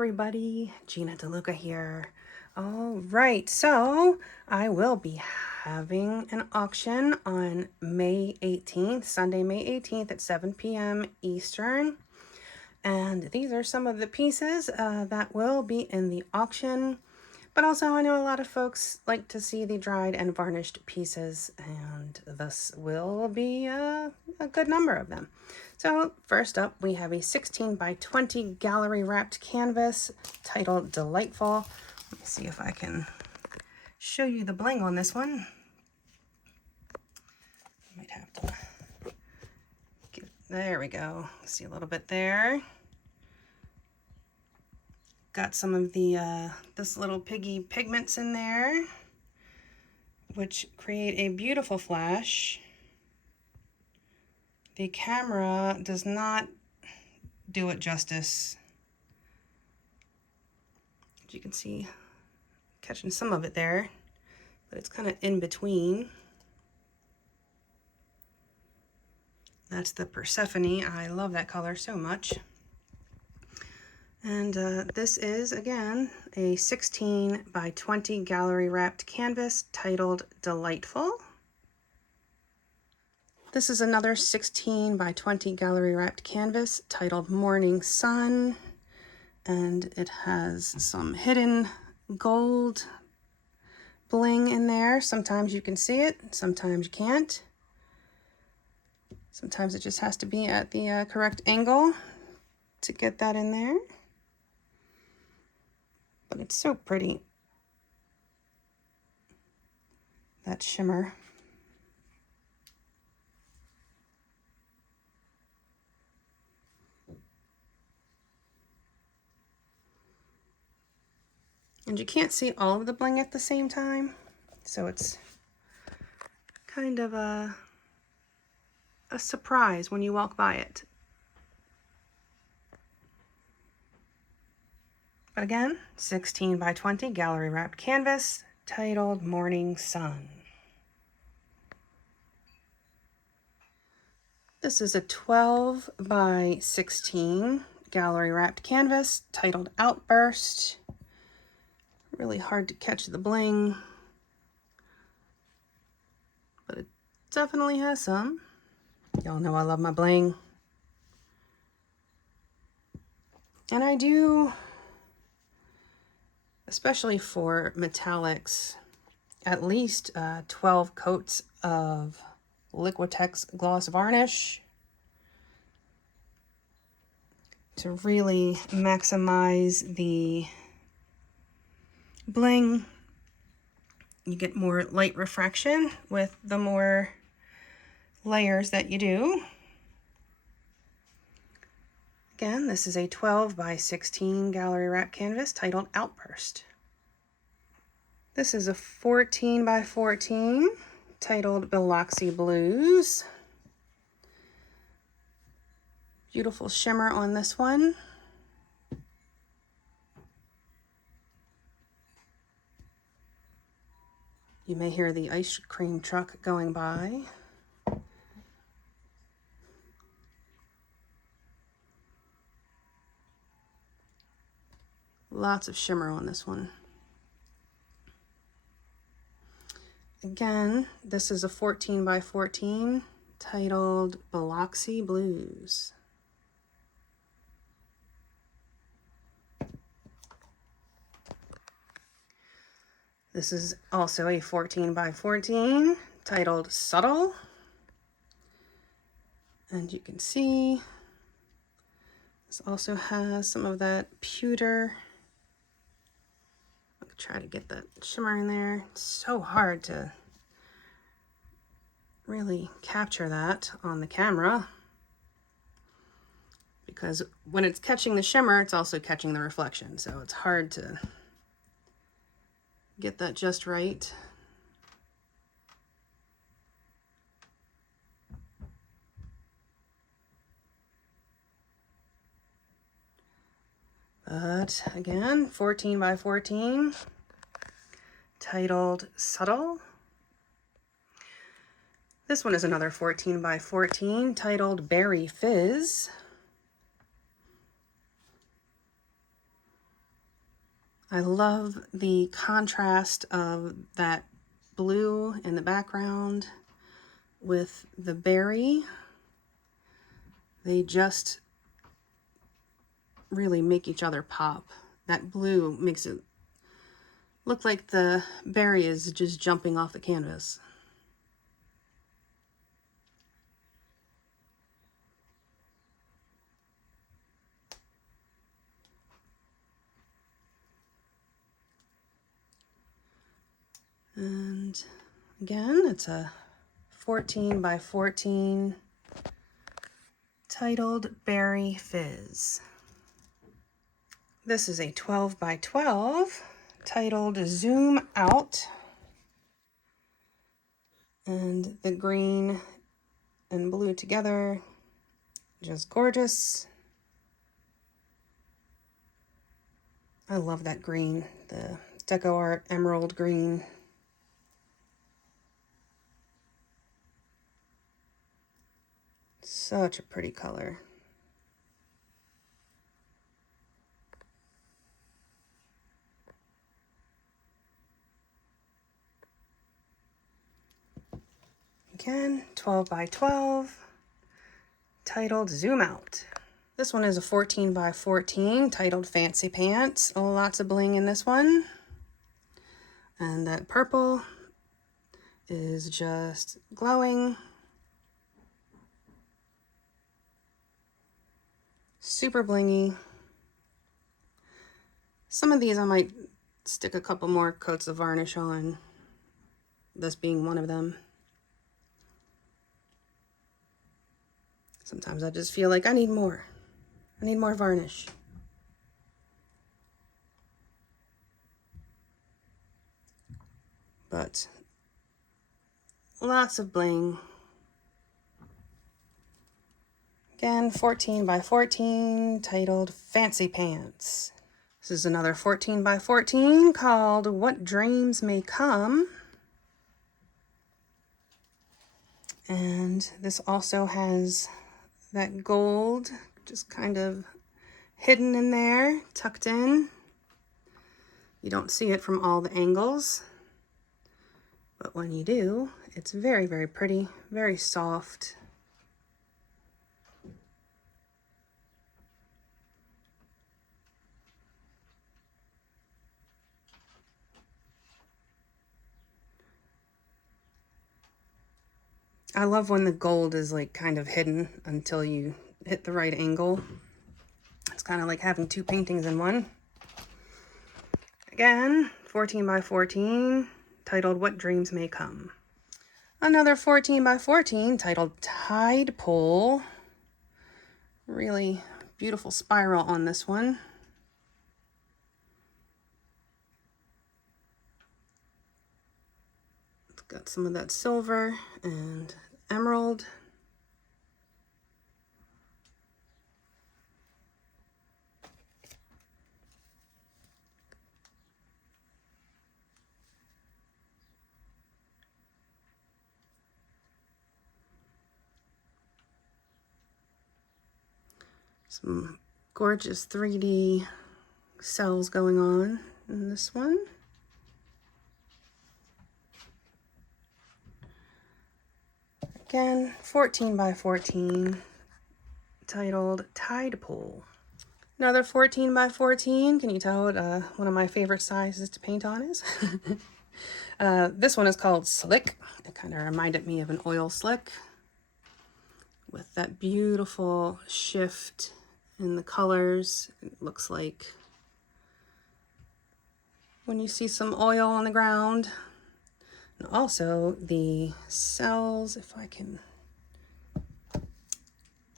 everybody, Gina DeLuca here. All right, so I will be having an auction on May 18th, Sunday, May 18th at 7 p.m. Eastern. And these are some of the pieces that will be in the auction. But also I know a lot of folks like to see the dried and varnished pieces, and this will be a good number of them. So first up, we have a 16 by 20 gallery wrapped canvas titled Delightful. Let me see if I can show you the bling on this one. Might have to there we go. See a little bit there. Got some of the this little piggy pigments in there, which create a beautiful flash. The camera does not do it justice. As you can see, catching some of it there, but it's kind of in between. That's the Persephone. I love that color so much. And this is, again, a 16 by 20 gallery wrapped canvas titled Delightful. This is another 16 by 20 gallery wrapped canvas titled Morning Sun. And it has some hidden gold bling in there. Sometimes you can see it, sometimes you can't. Sometimes it just has to be at the correct angle to get that in there. But it's so pretty, that shimmer. And you can't see all of the bling at the same time, so it's kind of a surprise when you walk by it. But again, 16 by 20 gallery wrapped canvas titled Morning Sun. This is a 12 by 16 gallery wrapped canvas titled Outburst. Really hard to catch the bling, but it definitely has some. Y'all know I love my bling. And I do, especially for metallics, at least 12 coats of Liquitex gloss varnish to really maximize the bling. You get more light refraction with the more layers that you do. Again, this is a 12 by 16 gallery wrap canvas titled Outburst. This is a 14 by 14 titled Biloxi Blues. Beautiful shimmer on this one. You may hear the ice cream truck going by. Lots of shimmer on this one. Again, this is a 14 by 14 titled Biloxi Blues. This is also a 14 by 14 titled Subtle. And you can see this also has some of that pewter. I'll try to get that shimmer in there. It's so hard to really capture that on the camera, because when it's catching the shimmer, it's also catching the reflection. So it's hard to get that just right. But again, 14 by 14 titled Subtle. This one is another 14 by 14 titled Berry Fizz. I love the contrast of that blue in the background with the berry. They just really make each other pop. That blue makes it look like the berry is just jumping off the canvas. And again, it's a 14 by 14 titled Berry Fizz. This is a 12 by 12 titled Zoom Out. And the green and blue together, just gorgeous. I love that green, the Deco Art Emerald green. Such a pretty color. Again, 12 by 12, titled Zoom Out. This one is a 14 by 14, titled Fancy Pants. Oh, lots of bling in this one. And that purple is just glowing. Super blingy. Some of these I might stick a couple more coats of varnish on, this being one of them. Sometimes I just feel like I need more. I need more varnish. But lots of bling. Again, 14 by 14, titled Fancy Pants. This is another 14 by 14 called What Dreams May Come. And this also has that gold just kind of hidden in there, tucked in. You don't see it from all the angles, but when you do, it's very, very pretty, very soft. I love when the gold is like kind of hidden until you hit the right angle. It's kind of like having two paintings in one. Again, 14 by 14, titled What Dreams May Come. Another 14 by 14 titled Tide Pool. Really beautiful spiral on this one. It's got some of that silver and emerald. Some gorgeous 3D cells going on in this one. Again, 14 by 14, titled Tide Pool. Another 14 by 14. Can you tell what one of my favorite sizes to paint on is? This one is called Slick. It kind of reminded me of an oil slick with that beautiful shift in the colors. It looks like when you see some oil on the ground. And also the cells, if I can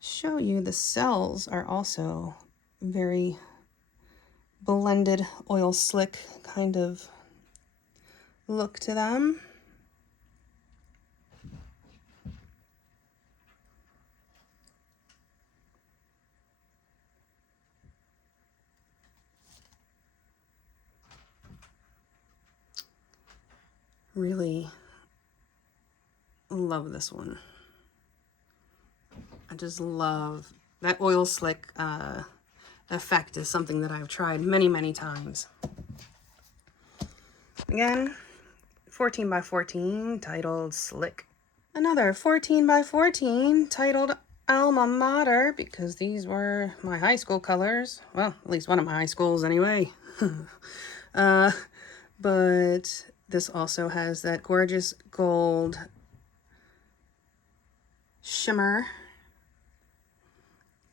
show you, the cells are also very blended oil slick kind of look to them. Really love this one. I just love that oil slick effect is something that I've tried many, many times. Again, 14 by 14 titled Slick. Another 14 by 14 titled Alma Mater, because these were my high school colors. Well, at least one of my high schools anyway. But this also has that gorgeous gold shimmer,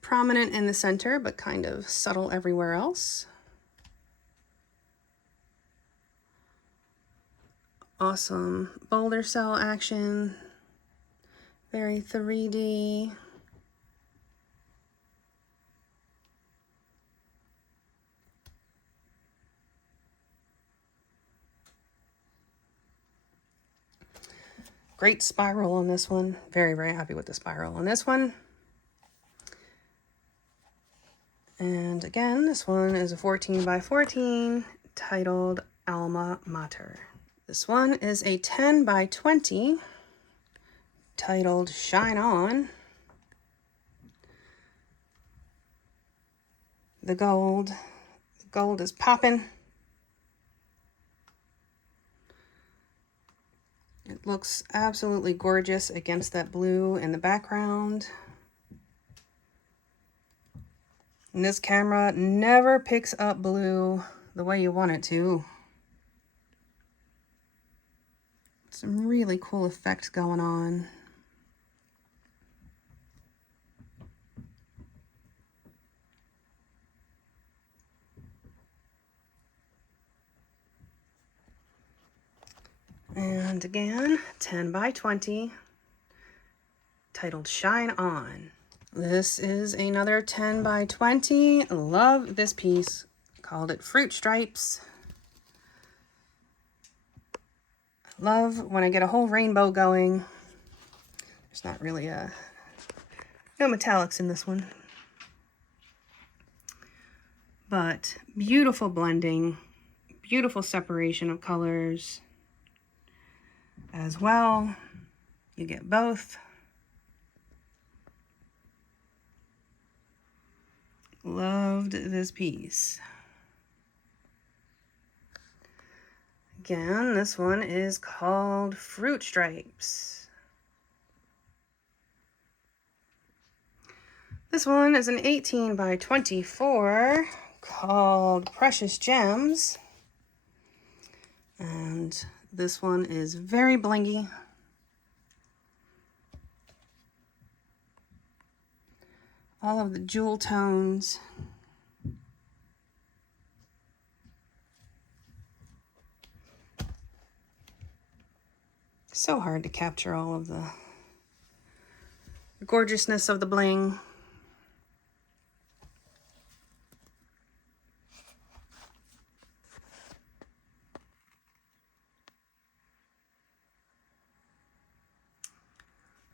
prominent in the center, but kind of subtle everywhere else. Awesome boulder cell action, very 3D. Great spiral on this one. Very, very happy with the spiral on this one. And again, this one is a 14 by 14 titled Alma Mater. This one is a 10 by 20 titled Shine On. The gold is popping. It looks absolutely gorgeous against that blue in the background. And this camera never picks up blue the way you want it to. Some really cool effects going on. And again, 10 by 20 titled Shine On. This is another 10 by 20. Love this piece. Called it Fruit Stripes. Love when I get a whole rainbow going. There's not really no metallics in this one. But beautiful blending, beautiful separation of colors as well. You get both. Loved this piece. Again, this one is called Fruit Stripes. This one is an 18 by 24 called Precious Gems. And this one is very blingy. All of the jewel tones. So hard to capture all of the gorgeousness of the bling.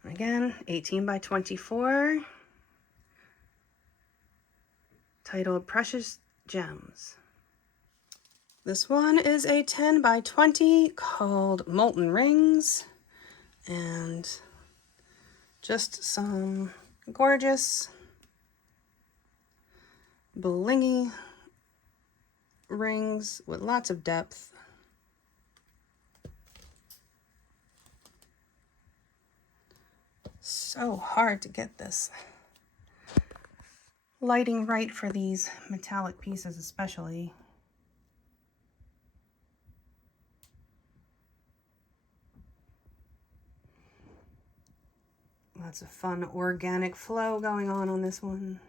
Again, 18 by 24. Titled Precious Gems. This one is a 10 by 20 called Molten Rings, and just some gorgeous blingy rings with lots of depth. So hard to get this lighting right for these metallic pieces especially. Lots of fun organic flow going on this one.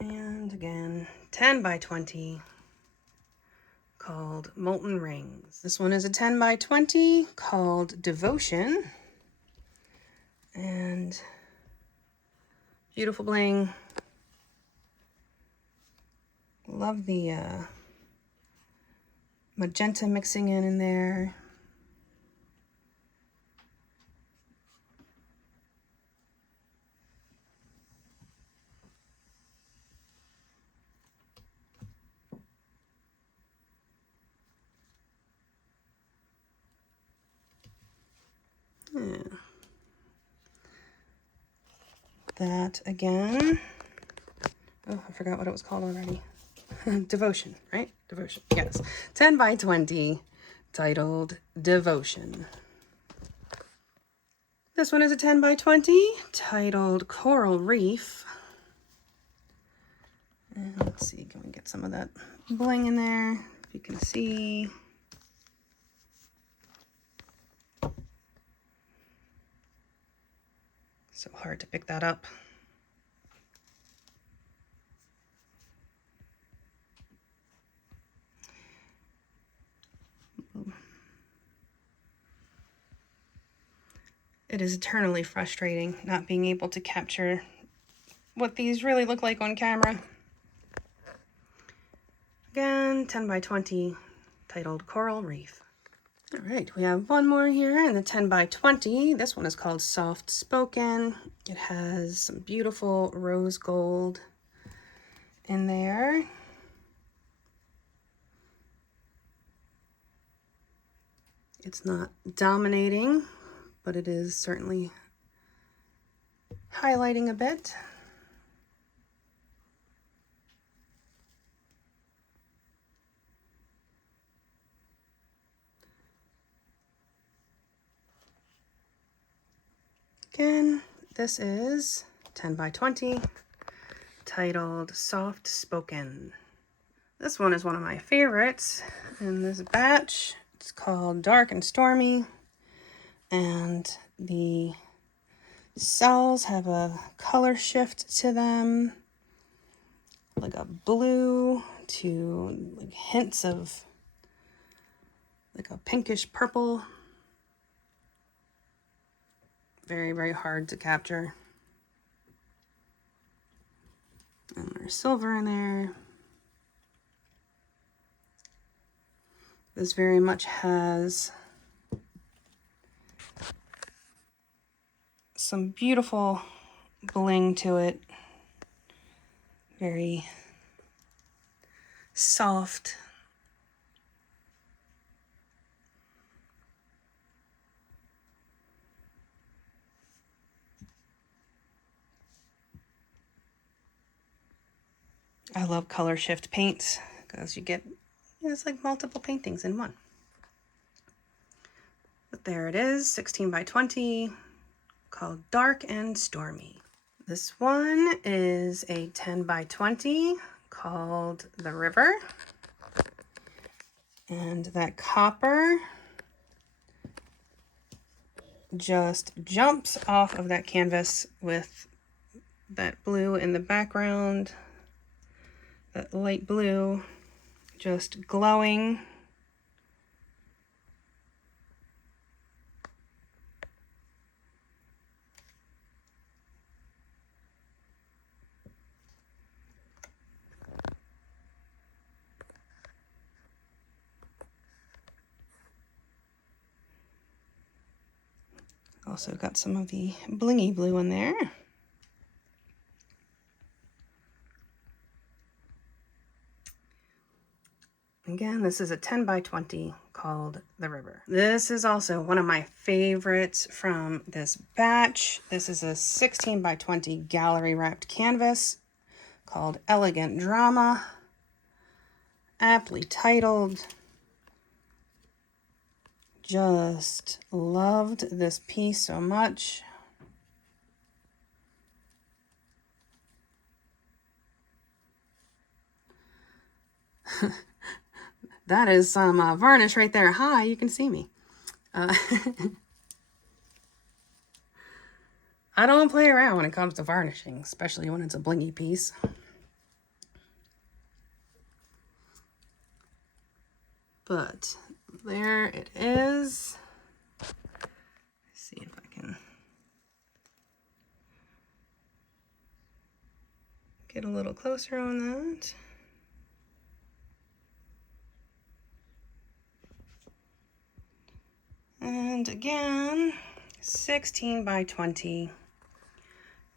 And again, 10 by 20 called Molten Rings. This one is a 10 by 20 called Devotion. And beautiful bling. Love the magenta mixing in there. Yeah. That again. Oh, I forgot what it was called already. Devotion, right? Devotion, yes. 10 by 20, titled Devotion. This one is a 10 by 20, titled Coral Reef. And let's see, can we get some of that bling in there? If you can see. So hard to pick that up. It is eternally frustrating not being able to capture what these really look like on camera. Again, 10 by 20, titled Coral Reef. All right, we have one more here in the 10 by 20. This one is called Soft Spoken. It has some beautiful rose gold in there. It's not dominating, but it is certainly highlighting a bit. Again, this is 10 by 20, titled Soft Spoken. This one is one of my favorites in this batch. It's called Dark and Stormy, and the cells have a color shift to them, like a blue to like hints of like a pinkish purple. Very, very hard to capture. And there's silver in there. This very much has some beautiful bling to it. Very soft. I love color shift paints because you get, it's like multiple paintings in one. But there it is, 16 by 20, called Dark and Stormy. This one is a 10 by 20 called The River. And that copper just jumps off of that canvas with that blue in the background, that light blue just glowing. Also got some of the blingy blue in there. Again, this is a 10 by 20 called The River. This is also one of my favorites from this batch. This is a 16 by 20 gallery wrapped canvas called Elegant Drama. Aptly titled. Just loved this piece so much. That is some varnish right there. Hi, you can see me. I don't play around when it comes to varnishing, especially when it's a blingy piece. But there it is. Let's see if I can get a little closer on that. And again, 16 by 20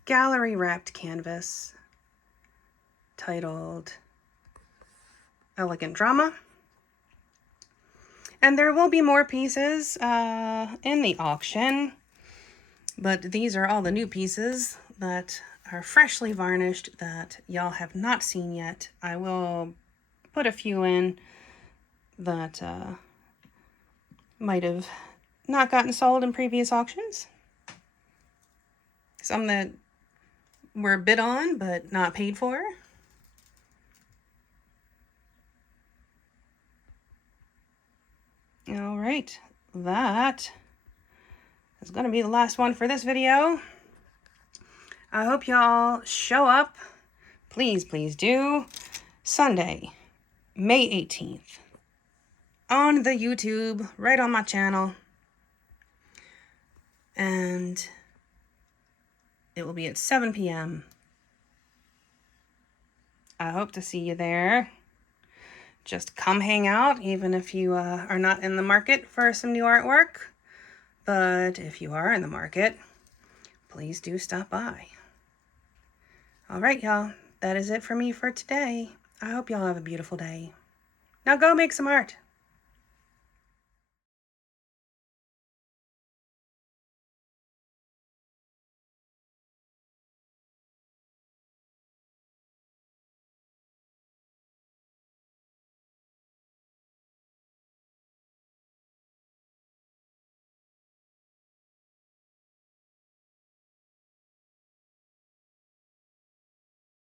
gallery wrapped canvas titled Elegant Drama. And there will be more pieces in the auction, but these are all the new pieces that are freshly varnished that y'all have not seen yet. I will put a few in that might have not gotten sold in previous auctions. Some that were bid on but not paid for. All right, that is going to be the last one for this video. I hope y'all show up. Please, please do. Sunday, May 18th. On the YouTube, right on my channel. And it will be at 7 p.m. I hope to see you there. Just come hang out, even if you are not in the market for some new artwork. But if you are in the market, please do stop by. All right, y'all. That is it for me for today. I hope y'all have a beautiful day. Now go make some art.